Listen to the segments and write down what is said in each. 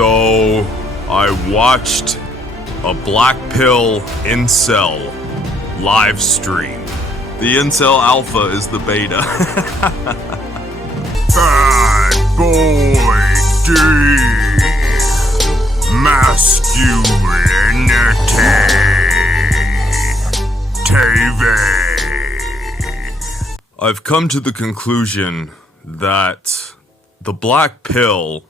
So, I watched a BlackPill Incel Livestream. The Incel Alpha is the beta. Bad boy D. Masculinity. TV. I've come to the conclusion that the black pill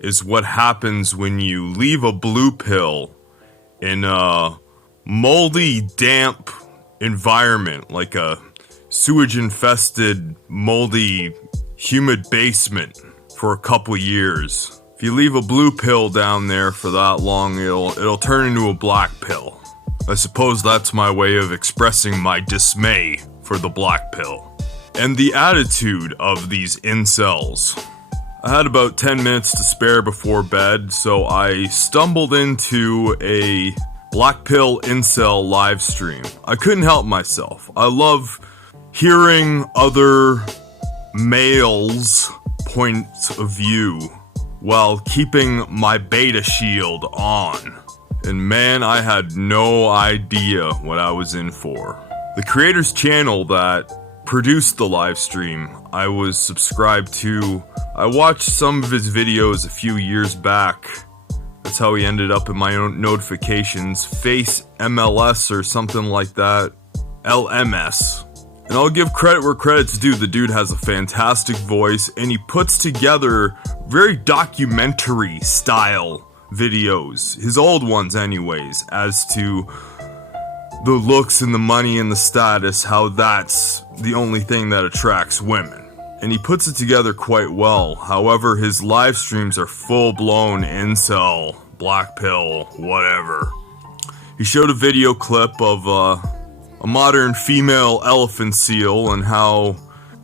is what happens when you leave a blue pill in a moldy, damp environment, like a sewage-infested, moldy, humid basement for a couple years. If you leave a blue pill down there for that long, it'll turn into a black pill. I suppose that's my way of expressing my dismay for the black pill and the attitude of these incels. I had about 10 minutes to spare before bed, so I stumbled into a BlackPill Incel livestream. I couldn't help myself. I love hearing other males' points of view while keeping my beta shield on. And man, I had no idea what I was in for. The creator's channel that produced the live stream I was subscribed to, I watched some of his videos a few years back. That's how he ended up in my own notifications. FACEandLMS or something like that. LMS. And I'll give credit where credit's due. The dude has a fantastic voice and he puts together very documentary style videos. His old ones anyways, as to the looks and the money and the status, how that's the only thing that attracts women. And he puts it together quite well. However, his live streams are full-blown incel, black pill, whatever. He showed a video clip of a modern female elephant seal and how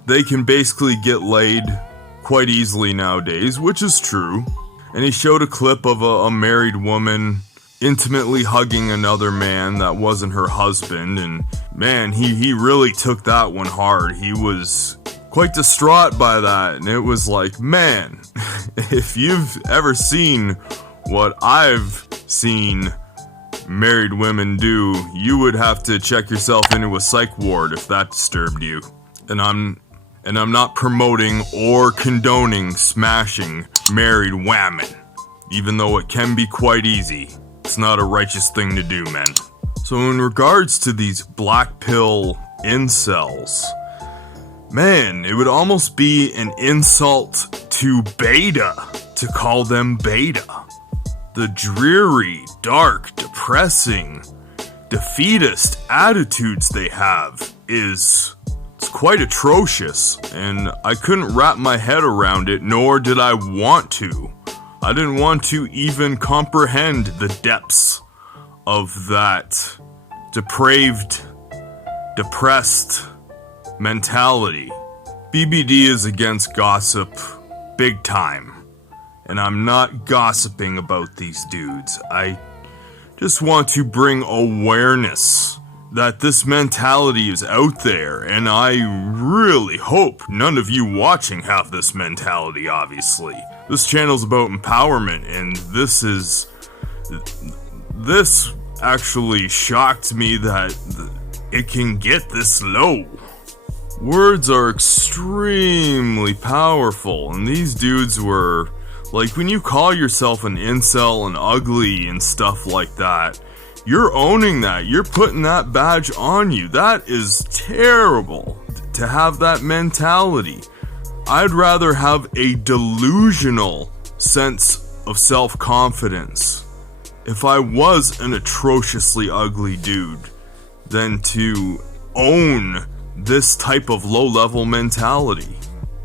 they can basically get laid quite easily nowadays, which is true. And he showed a clip of a married woman intimately hugging another man that wasn't her husband, and man, he really took that one hard. He was quite distraught by that, and it was like, man, if you've ever seen what I've seen married women do, you would have to check yourself into a psych ward if that disturbed you. And I'm not promoting or condoning smashing married women, even though it can be quite easy. It's not a righteous thing to do, man. So in regards to these black pill incels, man, it would almost be an insult to beta to call them beta. The dreary, dark, depressing, defeatist attitudes they have it's quite atrocious, and I couldn't wrap my head around it, nor did I want to. I didn't want to even comprehend the depths of that depraved, depressed mentality. BBD is against gossip big time, and I'm not gossiping about these dudes. I just want to bring awareness that this mentality is out there, and I really hope none of you watching have this mentality, obviously. This channel's about empowerment, and this actually shocked me that it can get this low. Words are extremely powerful, and these dudes were, like, when you call yourself an incel and ugly and stuff like that, you're owning that, you're putting that badge on you. That is terrible to have that mentality. I'd rather have a delusional sense of self-confidence if I was an atrociously ugly dude than to own this type of low-level mentality.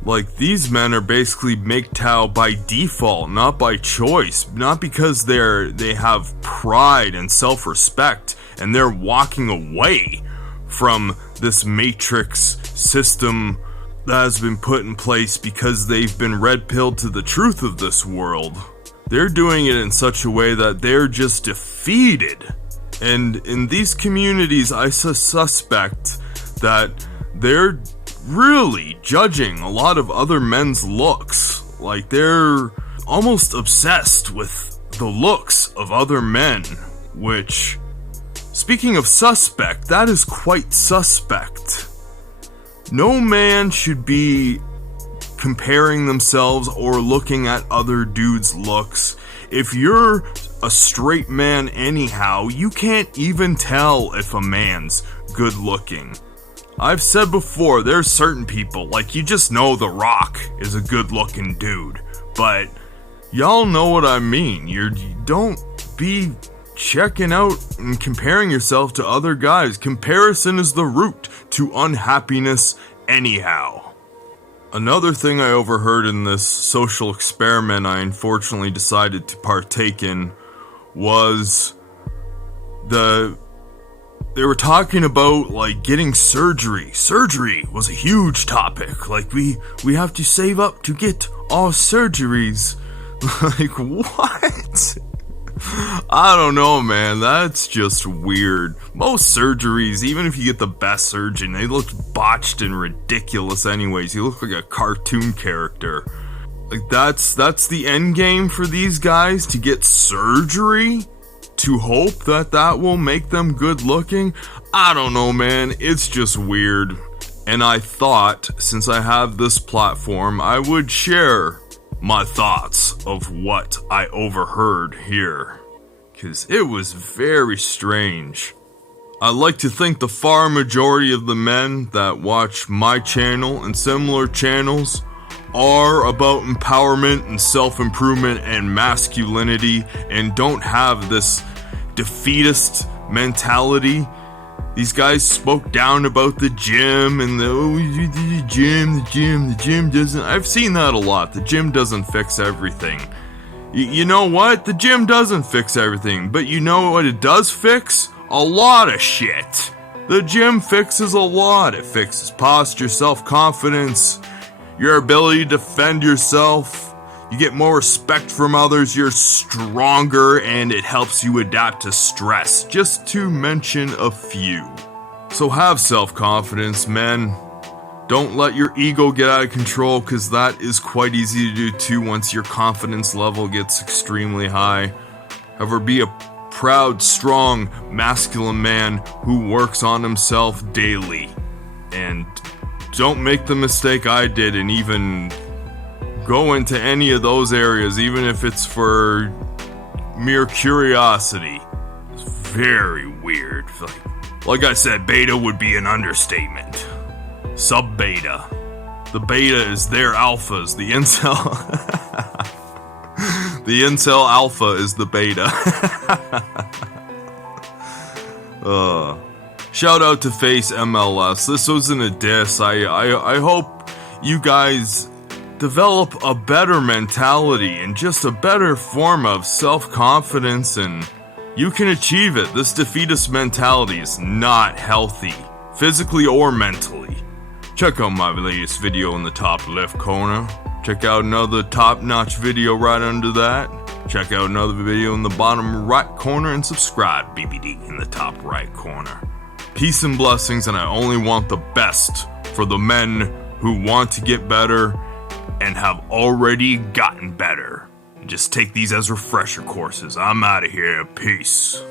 Like, these men are basically MGTOW by default, not by choice, not because they have pride and self-respect and they're walking away from this matrix system that has been put in place because they've been red-pilled to the truth of this world. They're doing it in such a way that they're just defeated. And in these communities, I suspect that they're really judging a lot of other men's looks. Like, they're almost obsessed with the looks of other men, which, speaking of suspect, that is quite suspect. No man should be comparing themselves or looking at other dudes' looks. If you're a straight man anyhow, you can't even tell if a man's good looking. I've said before, there's certain people, like you just know The Rock is a good looking dude, but y'all know what I mean. You don't be checking out and comparing yourself to other guys. Comparison is the root to unhappiness anyhow. Another thing I overheard in this social experiment I unfortunately decided to partake in was they were talking about like getting surgery. Surgery was a huge topic. Like we have to save up to get all surgeries. Like what? I don't know, man. That's just weird. Most surgeries, even if you get the best surgeon, they look botched and ridiculous anyways. You look like a cartoon character. Like that's the end game for these guys, to get surgery to hope that will make them good looking. I don't know, man. It's just weird. And I thought, since I have this platform, I would share my thoughts of what I overheard here, because it was very strange. I like to think the far majority of the men that watch my channel and similar channels are about empowerment and self-improvement and masculinity, and don't have this defeatist mentality. These guys spoke down about the gym and the gym doesn't. I've seen that a lot. The gym doesn't fix everything. You know what? The gym doesn't fix everything, but you know what it does fix? A lot of shit. The gym fixes a lot. It fixes posture, self-confidence, your ability to defend yourself. You get more respect from others, you're stronger, and it helps you adapt to stress, just to mention a few. So have self-confidence, men. Don't let your ego get out of control, because that is quite easy to do too once your confidence level gets extremely high. However, be a proud, strong, masculine man who works on himself daily. And don't make the mistake I did and even go into any of those areas, even if it's for mere curiosity. It's very weird. Like I said, beta would be an understatement. Sub-beta. The beta is their alphas. The incel... the incel alpha is the beta. Shout out to FACEandLMS. This wasn't a diss. I hope you guys develop a better mentality and just a better form of self-confidence, and you can achieve it. This defeatist mentality is not healthy, physically or mentally. Check out my latest video in the top left corner. Check out another top-notch video right under that. Check out another video in the bottom right corner, and subscribe, BBD, in the top right corner. Peace and blessings, and I only want the best for the men who want to get better and have already gotten better. Just take these as refresher courses. I'm out of here. Peace.